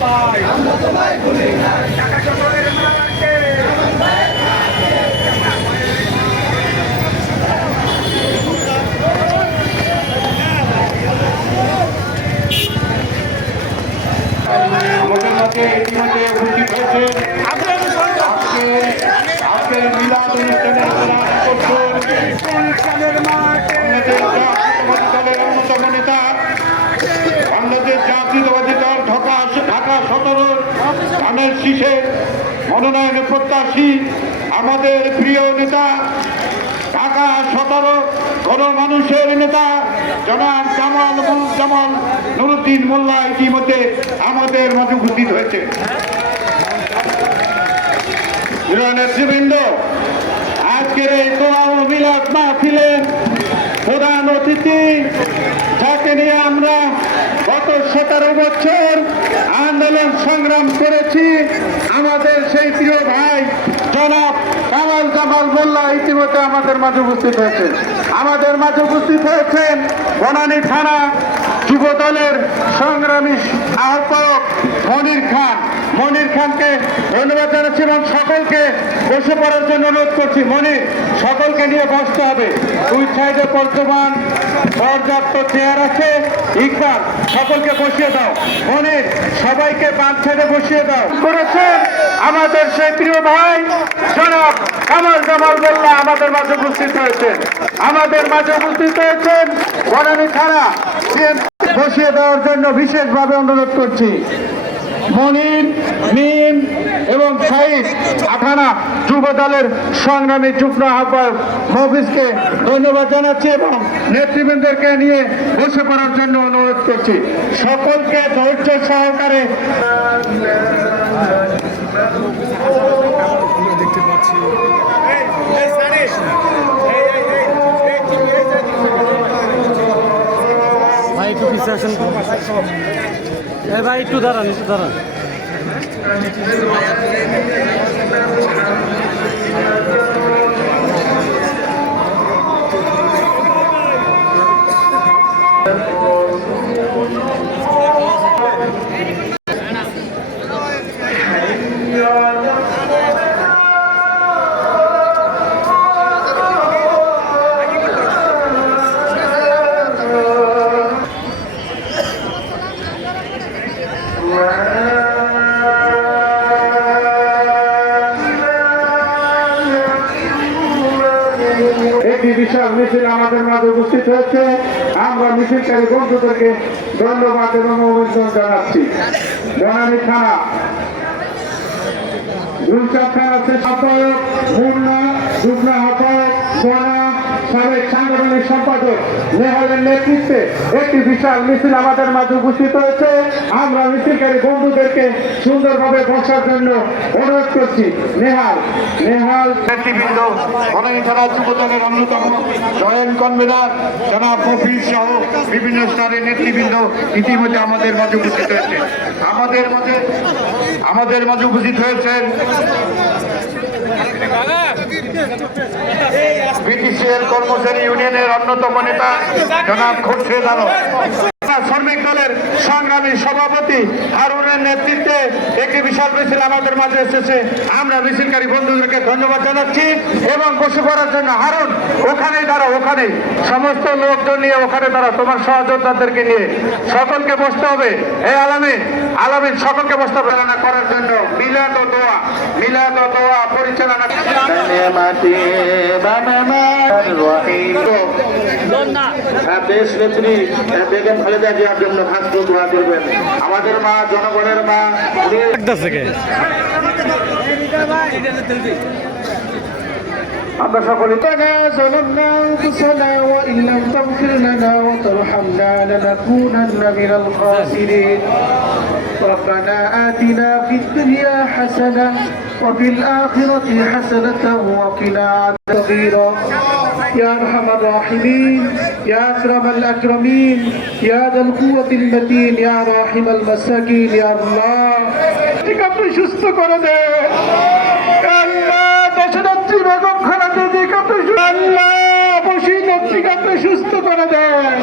আমাদের মধ্যে ইতিমধ্যে উপস্থিত হয়েছে আজকের মিলাদ অনুষ্ঠানের প্রধান আকর্ষণ বাংলাদেশ জাতীয়তাবাদী দলের অন্যতম নেতা, বাংলাদেশ জাতীয়তাবাদী দল ঢাকা 17 ধানের শীষের মনোনয়নের প্রত্যাশী আমাদের প্রিয় নেতা, ঢাকা 17 গণমানুষের নেতা জনাব জামাল নুরুদ্দিন মোল্লা ইতিমধ্যে আমাদের মাঝে উপস্থিত হয়েছে। নেতৃবৃন্দ, আজকের এই দোয়া ও মিলাদ মাহফিলের প্রধান অতিথি, যাকে নিয়ে আমরা গত 17 বছর আন্দোলন সংগ্রাম করেছি, আমাদের সেই প্রিয় ভাই জনাব জামাল মোল্লা ইতিমধ্যে আমাদের মাঝে উপস্থিত হয়েছেন। আমাদের মাঝে উপস্থিত হয়েছেন বনানী থানা যুব দলের সংগ্রামী আহ্বায়ক মনির খানকে ধন্যবাদ জানাচ্ছি এবং সকলকে বসে পড়ার জন্য অনুরোধ করছি। মনির, সকলকে নিয়ে বসতে হবে। দুই সাইডে বর্তমান পর্যাপ্ত চেয়ার আছে। ইকবাল, সকলকে বসিয়ে দাও। মনির, সবাইকে বাম সাইডে বসিয়ে দাও। করেছেন আমাদের সেই প্রিয় ভাই জনাব জামাল মোল্লা আমাদের মাঝে উপস্থিত হয়েছেন। বনানী থানা বসিয়ে দেওয়ার জন্য বিশেষভাবে অনুরোধ করছি। মনির, মিম এবং সাইদ থানা যুব দলের সংগ্রামী যুগ্ম আহ্বায়ক মহফিজকে ধন্যবাদ জানাচ্ছি এবং নেতৃবৃন্দকে নিয়ে বসে পড়ার জন্য অনুরোধ করছি। সকলকে ধৈর্য সহকারে দেখতে পাচ্ছি। ভাই একটু পিছিয়ে আসেন। ভাই একটু দাঁড়ান। একটি বিশাল মিছিল আমাদের মাঝে উপস্থিত হয়েছে। আমরা মিছিলকারী বন্ধুদেরকে ধন্যবাদ এবং অভিনন্দন জানাচ্ছি। বনানী থানা গুলশান খান আছে আহ্বায়ক, মুন্না যুগ্ম আহ্বায়ক, সোনা সাবেক সাংগঠনিক সম্পাদক নেহালের নেতৃত্বে একটি বিশাল মিছিল আমাদের মাঝে উপস্থিত হয়েছে। আমরা মিছিলকারী বন্ধুদেরকে সুন্দরভাবে বসার জন্য অনুরোধ করছি। নেহাল নেতৃবৃন্দ, বনানী থানা যুব দলের অন্যতম জয়েন্ট কনভেনার জনাব মফিজ সহ বিভিন্ন স্তরের নেতৃবৃন্দ ইতিমধ্যে আমাদের মাঝে উপস্থিত হয়েছে। আমাদের মাঝে উপস্থিত হয়েছেন বিটিসিএল কর্মচারী ইউনিয়নের অন্যতম নেতা জনাব খোরশেদ আলম, শ্রমিক দলের সংগ্রামী সভাপতি হারুনের নেতৃত্বে একটি বিশাল মিছিল আমাদের মাঝে এসেছে। আমরা মিছিলকারী বন্ধুদেরকে ধন্যবাদ জানাচ্ছি এবং বসে পড়ার জন্য। হারুন, ওখানেই দাঁড়াও, ওখানে সমস্ত লোকজন নিয়ে ওখানে দাঁড়াও, তোমার সহযোদ্ধাদেরকে নিয়ে সকলকে বসতে হবে। এই আলামিন সকলকে বসতে হবে করার জন্য মিলাদ ও দোয়া পরিচালনা দেশ নেত্রী বেগম খালেদা জিয়ার জন্য খাস দোয়া করবেন। আমাদের মা, জনগণের মা। আমরা সকলে ظلمنا أنفسنا وإن لم تغفر لنا وترحمنا لنكونن من الخاسرين ربنا آتنا في الدنيا حسنة وفي الآخرة حسنة وقنا عذاب النار يا أرحم الراحمين يا أكرم الأكرمين يا ذا القوة المتين يا راحم المساكين يا الله আপনি সুস্থ করে দেন আল্লাহ। দেশনেত্রী বেগম খালেদা জিয়াকে আল্লাহ অবশ্যই নেত্রীকে আপনি সুস্থ করে দেন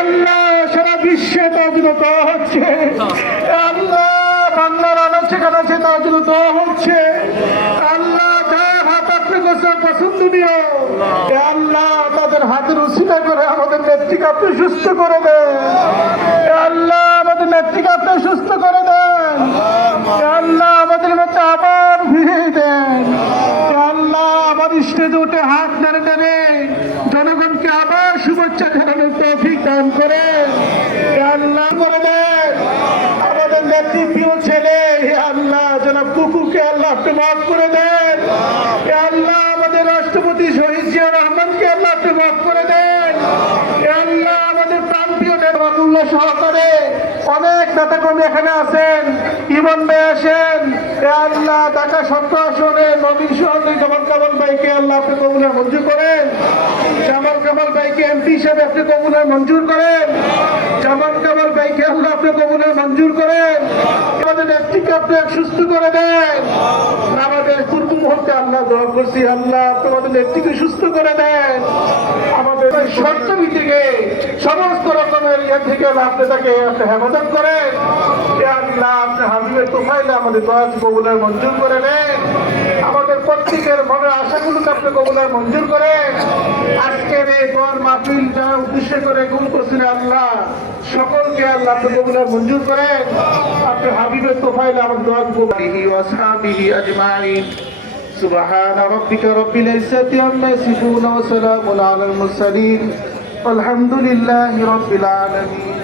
আল্লাহ। সারা বিশ্বে তাজরত হচ্ছে আল্লাহ। জন্য দোয়া হচ্ছে। আল্লাহ যার হাত আপনি কাছে পছন্দনীয়, এ আল্লাহ তাদের হাতের উসিলা করে আমাদের নেত্রীকে আপনি সুস্থ করে দেন। এ আল্লাহ আমাদের নেত্রীকে আপনি সুস্থ করে দেন। এ আল্লাহ আমাদের মধ্যে আবার ফিরিয়ে দেন। এ আল্লাহ আমাদের স্টেজে উঠে হাত নাড়ে নাড়ে জনগণকে আবার শুভেচ্ছা জানানোর তৌফিক দান করেন। এ আল্লাহ করে দেন আমাদের নেত্রী প্রিয় ছেলে, হে আল্লাহ জনাব কুকুকে আল্লাহ আপনি মাফ করে দেন। হে আল্লাহ আমাদের রাষ্ট্রপতি শহীদ জিয়া রহমানকে আল্লাহ আপনি মাফ করে দেন। হে আল্লাহ আমাদের প্রান্তীয় নেতাগুলো সহকারে অনেক নেতাকর্মী এখানে আছেন, ইমন ভাই আসেন। হে আল্লাহ ঢাকা 17 আসনে নবীন সহকারী জামাল কামাল ভাইকে আল্লাহ আপনি কবুলে মঞ্জুর করেন। জামাল কামাল ভাইকে এমপি হিসাবে আপনি কবুলে মঞ্জুর করেন। জামাল কামাল ভাইকে আল্লাহ আপনি কবুলে মঞ্জুর করেন। আমাদের নেত্রীকে আপনি সুস্থ করে দেন। আমাদের পূর্ব মুহূর্তে আল্লাহ দোয়া করছি, আল্লাহ আপনি আমাদের নেত্রীকে সুস্থ করে দেন। আমাদের শর্ত থেকে সমস্ত রকমের ইয়ে থেকে আপনি তাকে আপনি হেফাজত করেন। এ আল্লাহ আপনি হাবিবের তোফাইলে আমাদের দোয়া কবুলের মঞ্জুর করে নেন। আমাদের প্রত্যেকের মনের আশাগুলোকে আপনি কবুলের মঞ্জুর করেন। আজকের এই দোয়ার মাহফিল যারা উদ্দেশ্য করে গুণ করছেন আল্লাহ সকলকে আল্লাহ আপনি কবুলের মঞ্জুর করেন। আপনি হাবিবের তোফাইলে আমাদের দোয়া কবুলিহি ওয়া আসহাবিহি আজমাইন। সুবহান রাব্বিকা রাব্বিল ইজ্জাতি আম্মা ইয়াসিফুন ওয়া সালামুন আলাল মুরসালিন আলহামদুলিল্লাহি রাব্বিল আলামিন।